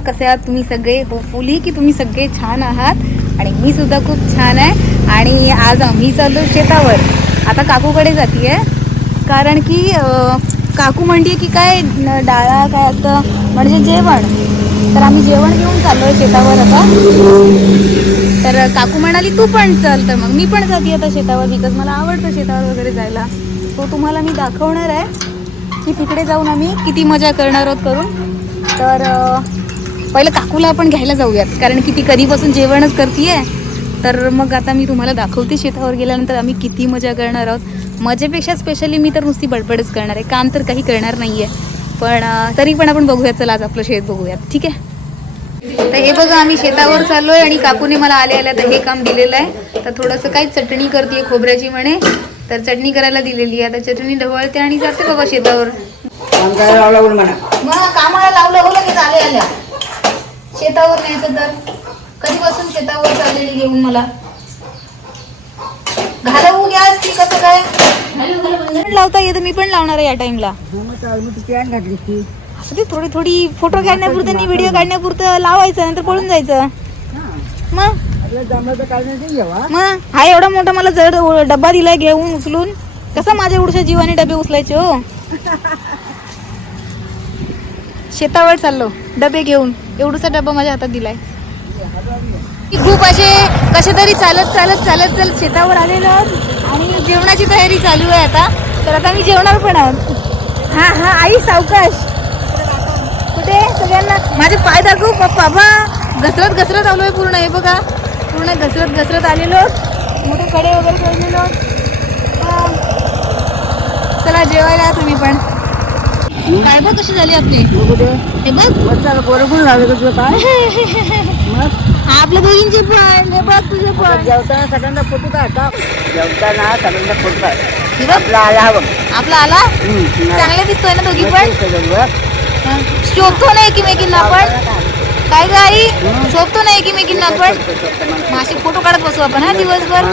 Friends कसे आहात? तुम्ही सगळे होपफुली की तुम्ही सगळे छान आहात. आणि मी सुद्धा खूप छान आहे. आणि आज आम्ही चाललो शेतावर. आता काकूकडे जाते कारण की काकू म्हणते की काय डाळा काय असतं म्हणजे जेवण. तर आम्ही जेवण घेऊन चाललो आहे शेतावर आता. तर काकू म्हणाली तू पण चल. तर मग मी पण जाते आता शेतावर बिकॉज मला आवडतं शेतावर वगैरे जायला. सो तुम्हाला मी दाखवणार आहे. की तिकडे जाऊन आम्ही किती मजा करणार आहोत करून. तर पहिलं काकूला आपण घ्यायला जाऊयात कारण की ती कधीपासून जेवणच करते तर मग आता मी तुम्हाला दाखवते शेतावर गेल्यानंतर आम्ही किती मजा करणार आहोत. मजेपेक्षा स्पेशली मी तर नुसती बडबडच करणार आहे काम तर काही करणार नाही आहे पण तरी पण आपण बघूयात चला आज आपलं शेत बघूयात ठीक आहे? तर हे बघा आम्ही शेतावर चाललोय आणि काकूने मला आले आल्या तर हे काम दिलेलं आहे. तर थोडंसं काही चटणी करते खोबऱ्याची म्हणे तर चटणी करायला दिलेली आहे. आता चटणी ढवळते आणि जाते बाबा शेतावर. कामाला लावलं हो लगेच आले आल्या. शेतावर न्यायचं तर? कधीपासून शेतावर चाललेली घेऊन मला? घालवू गॅस की कसं काय? लावता येतं मी पण लावणार आहे या टाइमला असं ते थोडी थोडी फोटो काढण्यापुरतं आणि व्हिडिओ काढण्यापुरतं लावायचं नंतर पळून जायचं. मग? हा एवढा मोठा मला जड डब्बा दिलाय घेऊन उचलून. कसा माझ्या एवढ्या जीवाने डबे उचलायचे हो? शेतावर चाललो. डबे घेऊन. एवढूसा डबा माझ्या हातात दिलाय. खूप असे कसे तरी चालत चालत चालत चालत शेतावर आलेलो आहोत आणि जेवणाची तयारी चालू आहे आता. तर आता मी जेवणार पण आहोत. हा हा आई सावकाश. कुठे सगळ्यांना? माझे पाय दाखवू पप्पा. बाबा घसरत घसरत आहे पूर्ण. हे बघा पूर्ण घसरत घसरत आलेलो मोठे कडे वगैरे ठेवलेलो चला जेवायला तुम्ही पण. काय बघ कशी झाली आपली. हे बघ. चाल बरोबर झालं का तुझं काय आपल्या दोघींचे पण हे बघ तुझे पण. जेवताना सगळ्यांना फोटो काढता. जेवताना सगळ्यांना फोटो काढ आपला आला हा बघ. आपला आला? चांगले दिसतोय ना दोघी पण. शोभतो ना एकमेकींना आपण? काय आई? शोभतो ना एकमेकींना आपण? मग. असे फोटो काढत बसू आपण हा दिवसभर.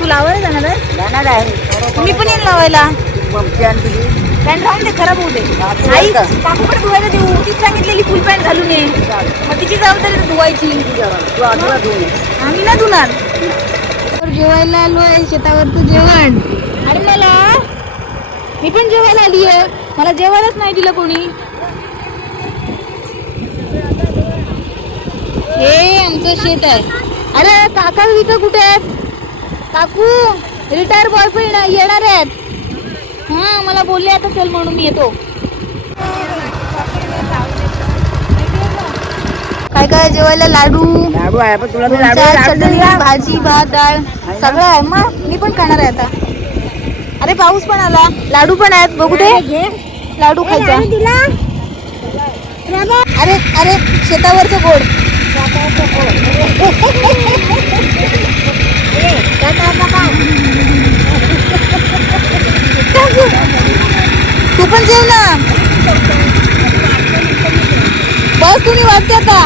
तू लावायला जाणार आहे जाणार आहे. मी पण येईन लावायला. मग पॅन्ट तुझी पॅन्ट राहून दे खराब होऊ दे. आई काकूकडे धुवायला देऊ. तीच सांगितलेली फुल पॅन्ट घालून ये मग तिची जबाबदारी आहे धुवायची. तू आठवडा धुवून ये. आम्ही ना धुणार. तर जेवायला आलोय शेतावरचं जेवण. आणि मला? मी पण जेवायला आली आहे. मला जेवायलाच नाही दिलं कोणी. हे आमचं शेत आहे. अरे काका इथं कुठे आहेत? काकू रिटायर बॉयफ्रेंड येणार आहेत. हा मला बोलले आता चल म्हणून मी येतो. काय काय जेवायला? लाडू. लाडू आहे पण तुला मी लाडू लोणचं, लाडू चटणी देऊ का? भाजी भात डाळ सगळं आहे. मग मी पण खाणार आहे आता. अरे पाऊस पण आला. लाडू पण आहेत. बघू दे. लाडू खायचा. अरे अरे शेतावरचं गोड. तू पण जेव ना बस तुम्ही वाटते आता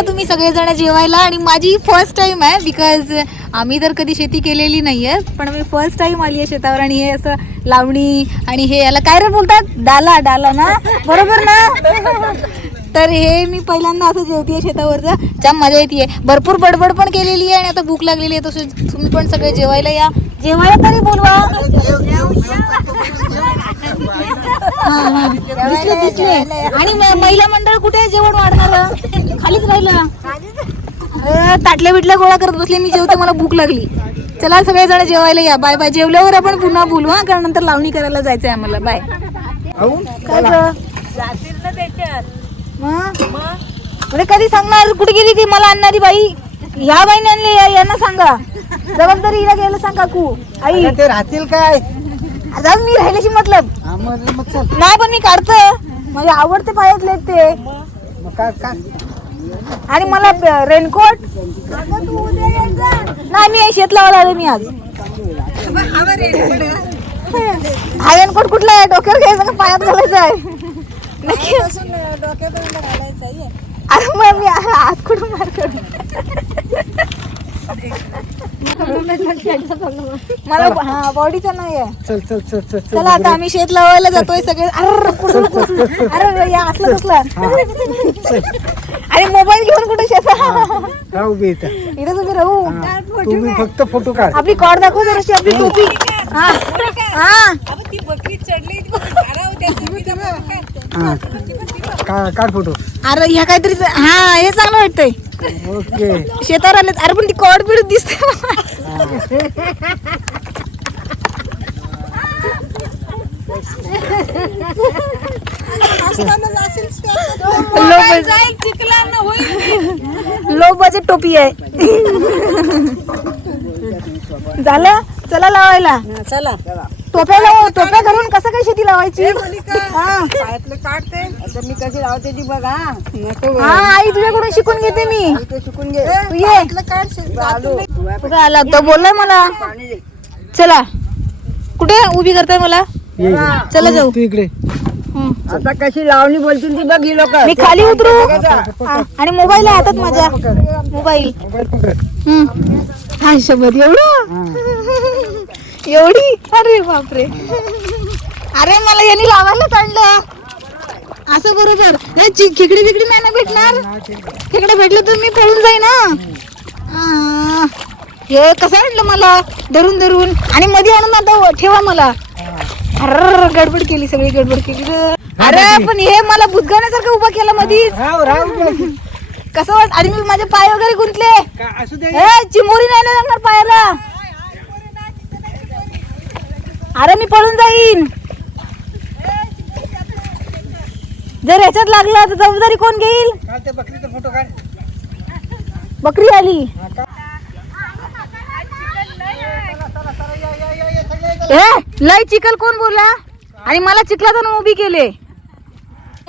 या तुम्ही सगळेजण जेवायला. आणि माझी फर्स्ट टाइम आहे बिकॉज आम्ही तर कधी शेती केलेली नाही आहे पण मी फर्स्ट टाइम आली आहे शेतावर आणि हे असं लावणी आणि हे याला काय रे बोलतात? डाला डाला ना? बरोबर ना? तर हे मी पहिल्यांदा असं जेवतीये शेतावरचं. छान मजा येते भरपूर बडबड पण केलेली आहे आणि आता भूक लागलेली आहे तसे तुम्ही पण सगळे जेवायला या. जेवायला तरी बोलवा. दिसले दिसले. आणि म- महिला मंडळ कुठे आहे? जेवण वाढणार. खालीच राहिलं. अरे, ताटल्या बिटल्या गोळा करत बसले. मी जेवते मला भूक लागली. चला सगळेजण जेवायला या. Bye bye. जेवल्यावर आपण पुन्हा बोलू हा. कारण नंतर लावणी करायला जायचंय आम्हाला. बाय? काय? म्हणजे कधी सांगणार? कुठे गेली ती? मला आणणारी बाई. ह्या बाईने आणली या- यांना सांगा. जबाबदारी हिला घ्यायला सांग काकू आई. ते राहतील काय? जाऊन मी राहिल्याची मतलब. मग मग चल. नाही पण मी काढते. माझे आवडते पायातले ते. मग काय काय आणि मला रेनकोट. नाही मी शेत लावायला आले मी आज. हा रेनकोट कुठला आहे? डोक्यावर घ्यायचा का? पायात घालायचा आहे? नक्की. अरे मग मी हात कुठून मार करू? मला हा बॉडीचा नाही आहे. चल चल चल चल चल चला आता आम्ही शेत लावायला जातोय सगळे. पुढं, पुढं. अरे या असलं कसलं अरे मोबाईल घेऊन कुठे शेत राहू बे इथं. उभी राहू. तुम्ही फक्त फोटो काढ. आपली कॉड दाखव जराशी आपली टोपी. हा. हा. हा. का- काढ फोटो अरे ह्या काहीतरी हा हे चांगलं वाटतंय. ओके. शेतावर आले अरे पण ती कॉड बिडत दिसते. लो बजेट टोपी आहे. झालं? चला लावायला. चला. टोप्या लाव टोप्या घालून कसं काय शेती लावायची? हा काढते. आता मी कशी लावते ती बघा. नको हा आई तुझ्याकडून शिकून घेते मी. ते शिकून घे. तू ये. आलो. कुठं आला तो. बोललाय मला. चला. कुठे उभी करताय मला? चला जाऊ. तू इकडे. आता कशी लावणी बोलतील ती बघ ही लोक. मी खाली उतरू. आणि मोबाईल आहे हातात माझ्या. मोबाईल हं. हा शपथ एवढं? एवढी? अरे बापरे. अरे मला यांनी लावायलाच आणलं. असं बरोबर. नाही चि- खेकडी बिकडी नाही ना भेटणार? खेकडे भेटलं तर मी पळून जाईन ना आ, हे कसं आणलं मला? धरून धरून. आणि मध्ये आणून आता ठेवा मला. अर्र गडबड केली सगळी गडबड केली. अरे पण हे मला बुजगावण्यासारखं उभं केलं मधीच. कसं वाट आणि मी माझे पाय वगैरे गुंतले. का असू दे. ए चिमोरी नाही ना लागणार पायाला? अरे मी पळून जाईन. जर ह्याच्यात लागला तर जबाबदारी कोण घेईल? काढ त्या बकरीचा फोटो काढ. बकरी आली. ए लय चिखल कोण बोला आणि मला चिखलातून उभी केले.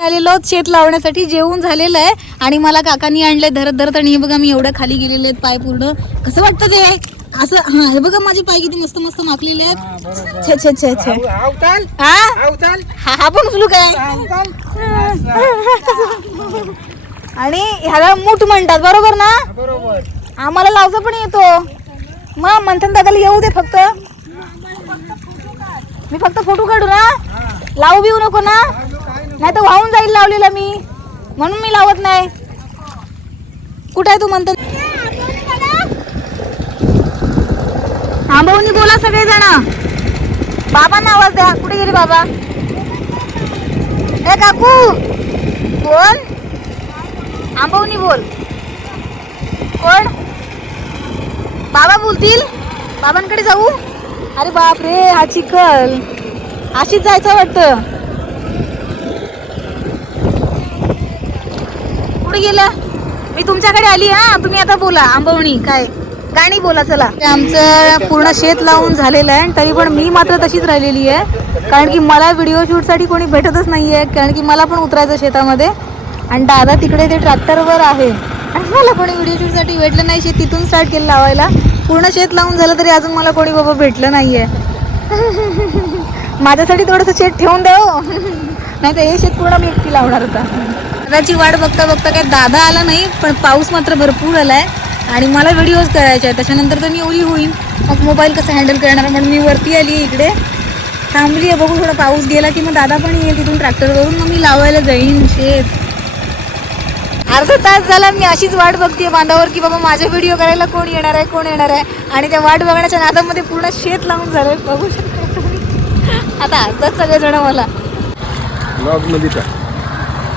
आलेलो शेत लावण्यासाठी जेवून झालेलं आहे. आणि मला काकांनी आणलंय धरत धरत आणि हे बघा मी एवढं खाली गेलेले आहेत पाय पूर्ण. कसं वाटतं ते? असं हा हे बघा माझे पाय किती मस्त मस्त माकलेले आहेत. छे छे छे छे. अवताल हा? हा हा पण उचलू काय? आणि ह्याला मूठ म्हणतात बरोबर ना? बरोबर. आम्हाला लावचा पण येतो. मग मंथन दादाला येऊ दे फक्त. मी फक्त फोटो काढू ना? लावू बिऊ नको ना? नाही तर वाहून जाईल लावलेला मी. म्हणून मी लावत नाही. कुठे आहे तू म्हणतो? थांबवून बोला सगळे जण बाबांना आवाज द्या. कुठे गेले बाबा? ए काकू! कोण आंबवनी बोल. कोण? बाबा बोलतील? बाबांकडे जाऊ? अरे बाप रे हा चिखल. अशीच जायचं वाटतं. कुठे गेला? मी तुमच्याकडे आली हा? तुम्ही आता बोला आंबवणी काय? गाणी बोला चला. आमचं पूर्ण शेत लावून झालेलं आहे आणि तरी पण मी मात्र तशीच राहिलेली आहे. कारण की मला व्हिडिओ शूटसाठी कोणी भेटतच नाही आहे कारण की मला पण उतरायचं शेतामध्ये. आणि दादा तिकडे ते ट्रॅक्टरवर आहे. आणि मला कोणी व्हिडिओ शूटसाठी भेटलं नाही शेत तिथून स्टार्ट केलं लावायला. पूर्ण शेत लावून झालं तरी अजून मला कोणी बाबा भेटलं नाही आहे माझ्यासाठी थोडंसं शेत ठेवून द्या नाही तर हे शेत पूर्ण मी एकटी लावणार होता. दादाची वाट बघता बघता काय दादा आला नाही पण पाऊस मात्र भरपूर आलाय. आणि मला व्हिडिओज करायचे आहे त्याच्यानंतर तर मी ओली होईन. मग मोबाईल कसं हँडल करणार? म्हणून मी वरती आली आहे इकडे. थांबली आहे बघू थोडा पाऊस गेला की मग दादा पण येईल तिथून ट्रॅक्टरवरून मग मी लावायला जाईन. शेत. अर्धा तास झाला मी अशीच वाट बघते बांधावर की बाबा माझे व्हिडिओ करायला कोण येणार आहे कोण येणार आहे? आणि त्या वाट बघण्याच्या नादामध्ये पूर्ण शेत लावून झालंय बघू शकता आता हसतात सगळेजण मला. लॉगमध्ये का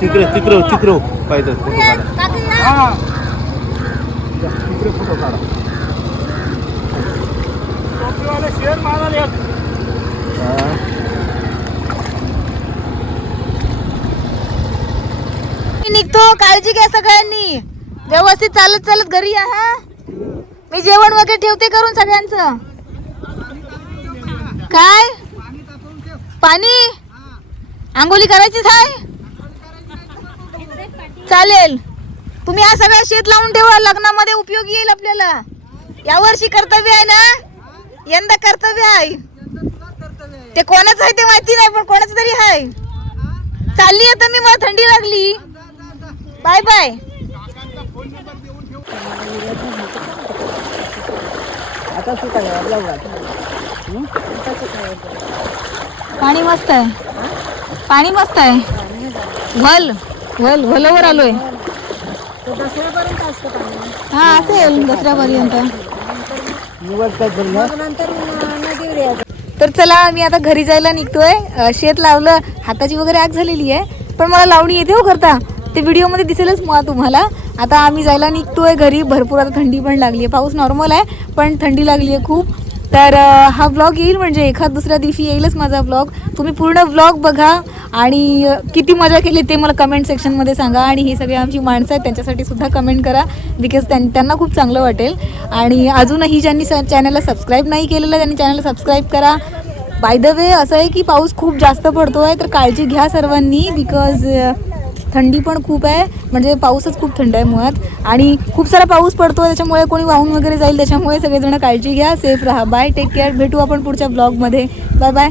तिकडे तिकडे तिकडे पाहिजे फोटो काढा. तिकडे फोटो काढा. हा. मी निघतो काळजी घ्या सगळ्यांनी. व्यवस्थित चालत चालत घरी या हा. मी जेवण वगैरे ठेवते करून सगळ्यांचं. काय? पाणी? आंघोळी करायचीच आहे चालेल. तुम्ही हा सगळ्या शेत लावून ठेवा लग्नामध्ये उपयोगी येईल आपल्याला. यावर्षी कर्तव्य आहे ना? यंदा कर्तव्य आहे. ते कोणाचं आहे ते माहिती नाही पण कोणाचं तरी आहे. चालली आता मी मला थंडी लागली. Bye bye. पाणी मस्त आहे. पाणी मस्त आहे. भल वल वलवर आलोय. दसऱ्यापर्यंत असतं पाणी हा असेल दसऱ्यापर्यंत. तर चला मी आता घरी जायला निघतोय. शेत लावलं हाताची वगैरे आग झालेली आहे. पण मला लावणी येते हो करता. ते व्हिडिओमध्ये दिसेलच मग तुम्हाला. आता आम्ही जायला निघतोय घरी. भरपूर आता थंडी पण लागली आहे. पाऊस नॉर्मल आहे पण थंडी लागली आहे खूप. तर हा ब्लॉग येईल म्हणजे एखाद दुसऱ्या दिवशी येईलच माझा ब्लॉग तुम्ही पूर्ण व्लॉग बघा आणि किती मजा केली ते मला कमेंट सेक्शनमध्ये सांगा आणि ही सगळी आमची माणसं आहेत त्यांच्यासाठी सुद्धा कमेंट करा बिकॉज त्यां त्यांना खूप चांगलं वाटेल. आणि अजूनही ज्यांनी स चॅनलला सबस्क्राईब नाही केलेलं त्यांनी चॅनलला सबस्क्राईब करा. बाय द वे असं आहे की पाऊस खूप जास्त पडतो आहे तर काळजी घ्या सर्वांनी बिकॉज थंडी पण खूप आहे. म्हणजे पाऊसच खूप थंड आहे मुळात. आणि खूप सारा पाऊस पडतो आहे त्याच्यामुळे कोणी वाहून वगैरे जाईल त्याच्यामुळे सगळेजण काळजी घ्या. सेफ राहा. बाय टेक केअर भेटू आपण पुढच्या ब्लॉगमध्ये बाय बाय